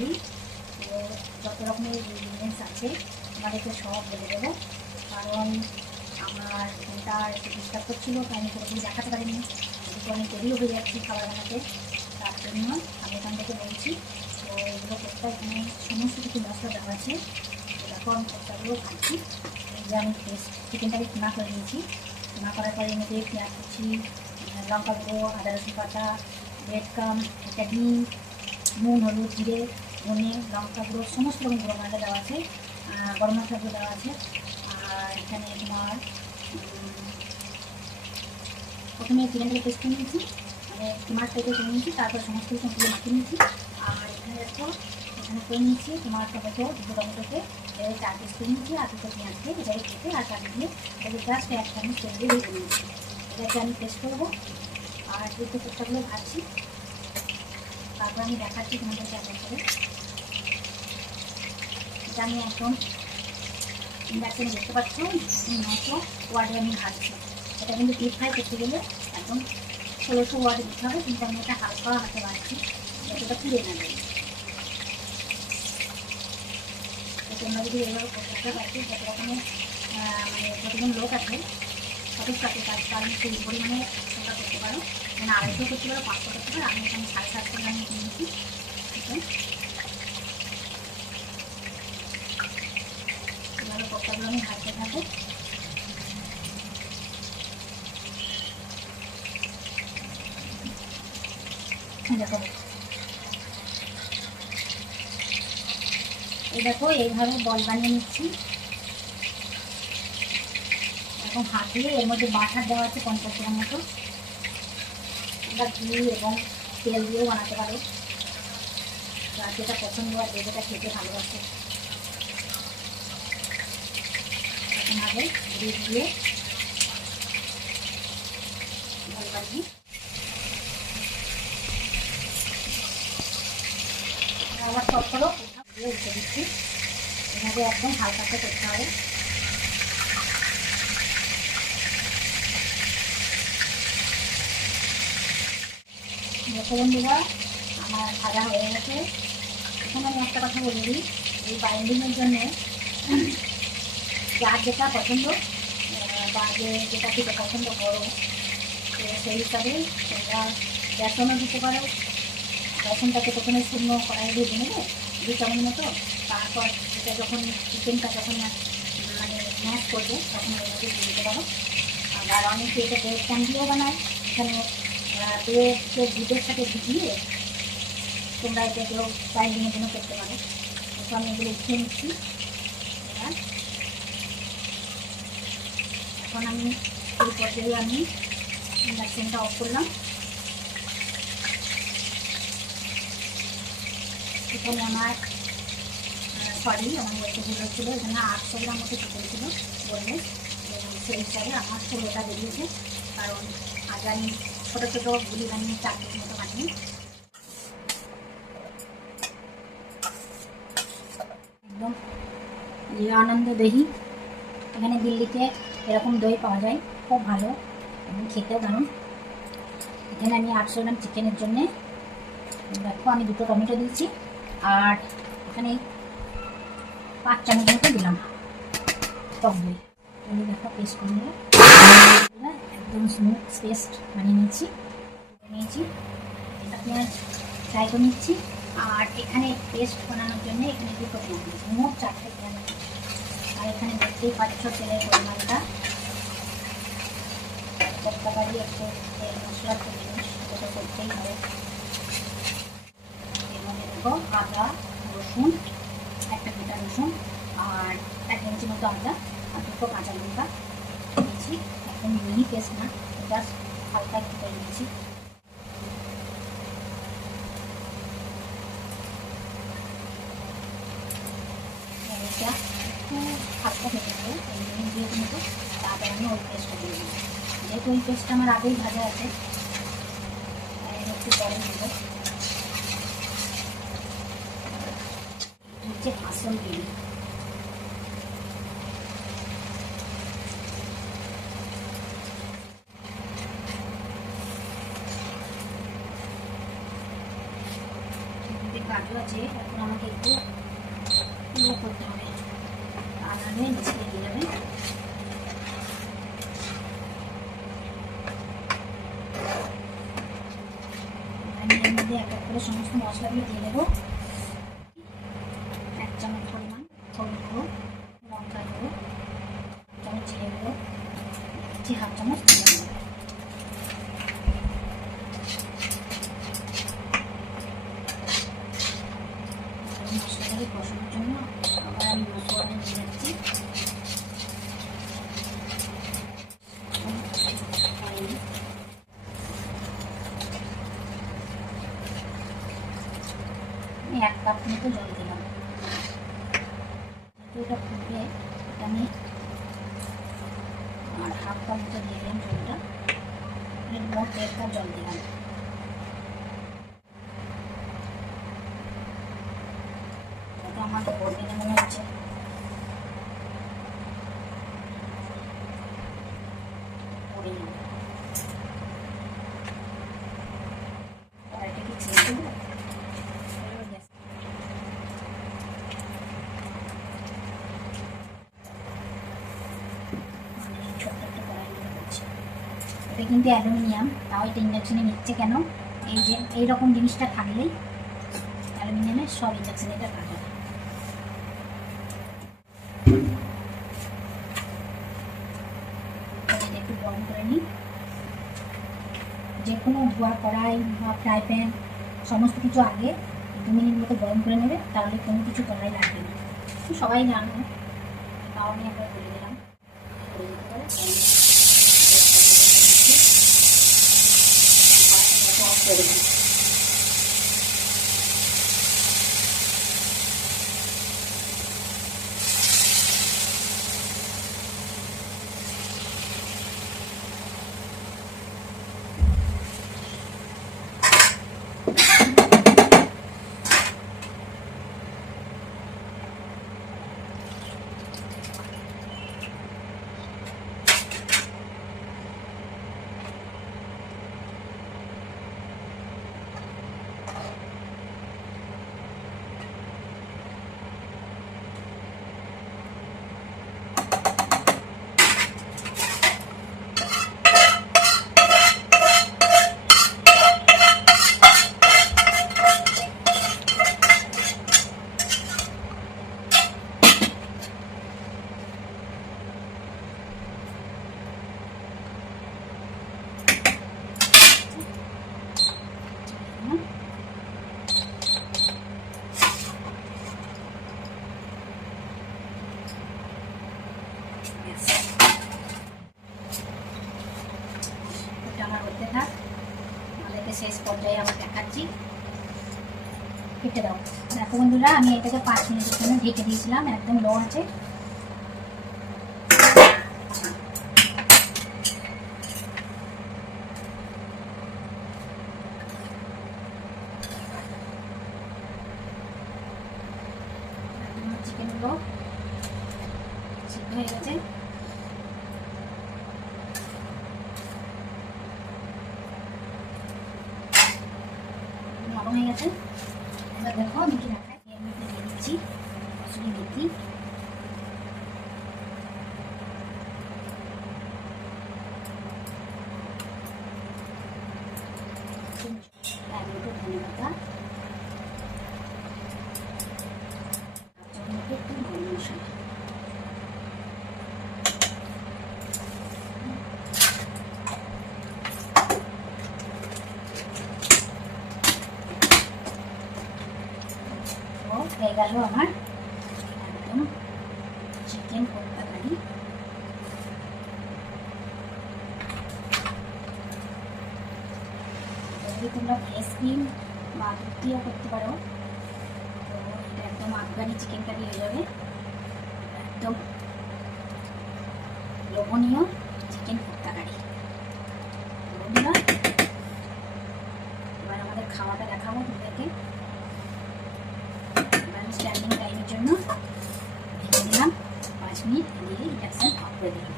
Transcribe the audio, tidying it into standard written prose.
পারি। তো যত রকমের ইনগ্রিডিয়েন্টস আছে তোমাদেরকে সব বলে দেবো, কারণ আমার ফোনটা একটু ডিস্টার্ব করছিলো, তাই আমি পুরোপুরি দেখাতে পারিনি। যেহেতু অনেক দেরিও হয়ে যাচ্ছে খাবার বানাতে, তার জন্য আমি এখান থেকে বলছি। তো এগুলো কোপ্তা এখানে সমস্ত কিছু মশলা দেওয়া আছে। তো দেখো আমি কোপ্তাগুলো ভাজছি। এই যে আমি চিকেনটাকে কিমা করে নিয়েছি। কিমা করার পরে এর মধ্যে পেঁয়াজ কুচি, লঙ্কা গুঁড়ো, আদা রসুন বাটা, ব্রেড ক্রাম, একটা ডিম, নুন, হলুদ, জিরে, ধনে, লঙ্কা গুঁড়ো, সমস্ত রকম গুঁড়ো মশলা দেওয়া আছে, গরম মশলাগুলো দেওয়া আছে। আর এখানে তোমার প্রথমে চিকেনটাকে পেস্ট করে নিয়েছি, মানে কিমার টাইপের করে নিয়েছি, তারপর সমস্ত কিছু দিয়ে মাখিয়ে নিয়েছি। আর এখানে দেখো এখানে করে নিয়েছি তোমার টমেটো, দুটো টমেটোকে এবারে 4 পিস করে নিয়েছি, আর দুটো পেঁয়াজকে এবারে কেটে আর কাটি দিয়ে এবারে জাস্ট 1 চামচ তেল দিয়ে ভেজে নিয়েছি। এটাকে আমি পেস্ট করবো। আর এই তো কোপ্তাগুলো ভাজছি, তারপর আমি দেখাচ্ছি তোমাদেরকে একদম করে। এটা আমি একদম ইন্ডাকশনে দেখতে পাচ্ছ 900 ওয়াটে আমি ভাজছি। এটা কিন্তু ডিপ ফ্রাই করতে গেলে একদম 1600 ওয়াটে দিতে হবে, কিন্তু আমি এটা হালকা হাতে ভাজছি যাতে এটা পুড়ে না যায়। তো তোমরা যদি এভাবে করতে পারছি, যত রকমের মানে যতজন লোক আছে সদস্য আছে তার সেই পরিমাণে তোমরা করতে পারো, মানে 250 করতে পারো, 500 করতে পারো। আমি এখানে 750 গ্রাম নিয়েছি। ঠিক আছে, এভাবে কোপ্তাগুলো আমি ভাজতে থাকবো। দেখো এই দেখো এইভাবে বল বানিয়ে নিচ্ছি। এখন হাত দিয়ে এর মধ্যে বাটার দেওয়া আছে 50 গ্রাম মতো। তোমরা ঘি এবং তেল দিয়েও বানাতে পারো, যার যেটা পছন্দ আর যে যেটা খেতে ভালোবাসে। এখন আগে ঘি দিয়ে বল বানিয়ে আবার সব করো দিয়ে উঠে দিচ্ছি। এভাবে একদম হালকাতে করতে হবে। দেখো বন্ধুরা আমার ভাজা হয়ে গেছে। এখানে আমি একটা কথা বলে দিই, এই বাইন্ডিংয়ের জন্যে যার যেটা পছন্দ বা যেটা খেতে পছন্দ করো, তো সেই হিসাবে তোমরা বেসনও দিতে পারো। বেসনটাকে প্রথমে শুকনো কড়াই দিয়ে নেবে 2 চামচ মতো, তারপর এটা যখন চিকেনটা যখন মানে ম্যাশ করবে তখন ওর মধ্যে দিয়ে দিতে পারো। আবার অনেকে এটা ব্রেড ক্যাম দিয়েও বানায়। এখানে ব্রেডকে দুধের সাথে ভিজিয়ে তোমরা এটাকেও বাইন্ডিংয়ের জন্য করতে পারো। তো আমি এগুলো উঠিয়ে নিচ্ছি। এবার এখন আমি এই পর্যায়ে আমি ইন্ডাকশনটা অফ করলাম। এখানে আমার আমার ওয়েটে ভুল হয়েছিল, এখানে 800 গ্রাম মতো চিকেন ছিল বললে, এবং সেই হিসাবে আমার 16টা বেরিয়েছে, কারণ আজ আমি ছোটো ছোটো গুলি বানিয়ে 4 পিস মতো বানিয়ে। একদম যে আনন্দ দহি, এখানে দিল্লিতে এরকম দই পাওয়া যায়, খুব ভালো এবং খেতেও দারুণ। এখানে আমি 800 গ্রাম চিকেনের জন্যে দেখো আমি 2টো টমেটো দিয়েছি, আর এখানে 5 চামচ মতো দিলাম টক দই। আমি দেখো পেস্ট করে নিলাম, একদম স্মুথ পেস্ট বানিয়ে নিয়েছি। এটা পেঁয়াজ ফ্রাই করে নিচ্ছি। আর এখানে পেস্ট বানানোর জন্য এখানে 2টো পেঁয়াজ দিয়েছি, মোট 4টে পেঁয়াজ আছে। আর এখানে দেখতেই পাচ্ছ তেলের পরিমাণটা। কোপ্তা বাড়ি একটু তেল মশলার তো জিনিস, সেটা করতেই হবে। এর মধ্যে দেখো আদা রসুন, একটা গোটা রসুন, আর 1 ইঞ্চি মতো আদা, আর 2টো কাঁচা লঙ্কা দিয়েছি। একদম মিহি পেস্ট না, জাস্ট হালকা একটু করে দিয়েছি। এটা একটু হালকা খেতে হবে দিয়ে মতো, তারপরে আমি ওই পেস্টটা দিয়ে দিই। যেহেতু ওই পেস্টটা আমার আগেই ভাজা আছে, একটু পরে দেবো হচ্ছে আসল বিড়ি। কাট ভালো আছে, এখন আমাকে একটু লো করতে হবে, আর নাহলে নিচে লেগে যাবে। আমি এর মধ্যে এক এক করে সমস্ত মশলাগুলো দিয়ে দেবো। 1 চামচ পরিমাণ হলুদ গুঁড়ো, লঙ্কা গুঁড়ো, 1 চামচ জিরে গুঁড়ো, 1/2 চামচ ধনে গুঁড়ো। মশলাটাকে কষানোর জন্য আবার আমি মশলা নিয়ে যাচ্ছি। আমি 1 কাপ মতো জল দিলাম। এটা ফুটবে, এটা আমি আর 1/2 কাপ মতো দিয়ে দিলাম জলটা, মোট 1.5 কাপ জল দিলাম। এটা আমার বলতে মনে হচ্ছে পড়ে যাবে। কড়াইটাকে ছেড়ে দেবো। ছোট্ট একটা কড়াই নিয়ে করছি। এটা কিন্তু অ্যালুমিনিয়াম, তাও এটা ইন্ডাকশানে নিচ্ছে কেন? এই যে এইরকম জিনিসটা থাকলেই অ্যালুমিনিয়ামের সব ইন্ডাকশানে এটা কাটে। একটু গরম করে নিই। যে কোনো ধোয়া কড়াই বা ফ্রাই প্যান সমস্ত কিছু আগে 2 মিনিট মতো গরম করে নেবে, তাহলে কোনো কিছু কড়াই লাগবে না। সবাই জানো, তাও আমি একবার বলে দিলাম। করে দিই। আমার হতে থাক, আমাদেরকে শেষ পর্যায়ে আবার দেখাচ্ছি। কেটে দাও। দেখো বন্ধুরা, আমি এটাকে 5 মিনিটের জন্য ঢেকে দিয়েছিলাম, একদম লো আছে। চিকেনগুলো সিদ্ধ হয়ে গেছে। নরম হয়ে গেছে। এবার দেখো আমি কি রাখাই, এর মধ্যে দিয়ে দিচ্ছি কসুরি মেথি, ধনে পাতা, একটু গরম মশলা। হয়ে গেল আমার একদম চিকেন কোপ্তা কারি। যদি তোমরা ফ্রেশ ক্রিম বা দুধ দিয়েও করতে পারো, তো এটা একদম আফগানি চিকেন কারি হয়ে যাবে, একদম লোভনীয় চিকেন কোপ্তা কারি। বন্ধুরা, এবার আমাদের খাওয়াটা দেখাবো তোমাদেরকে। স্ট্যান্ডিং টাইমের জন্য ঢেকে দিলাম 5 মিনিট, দিয়ে ইন্ডাকশন অফ করে দিলাম।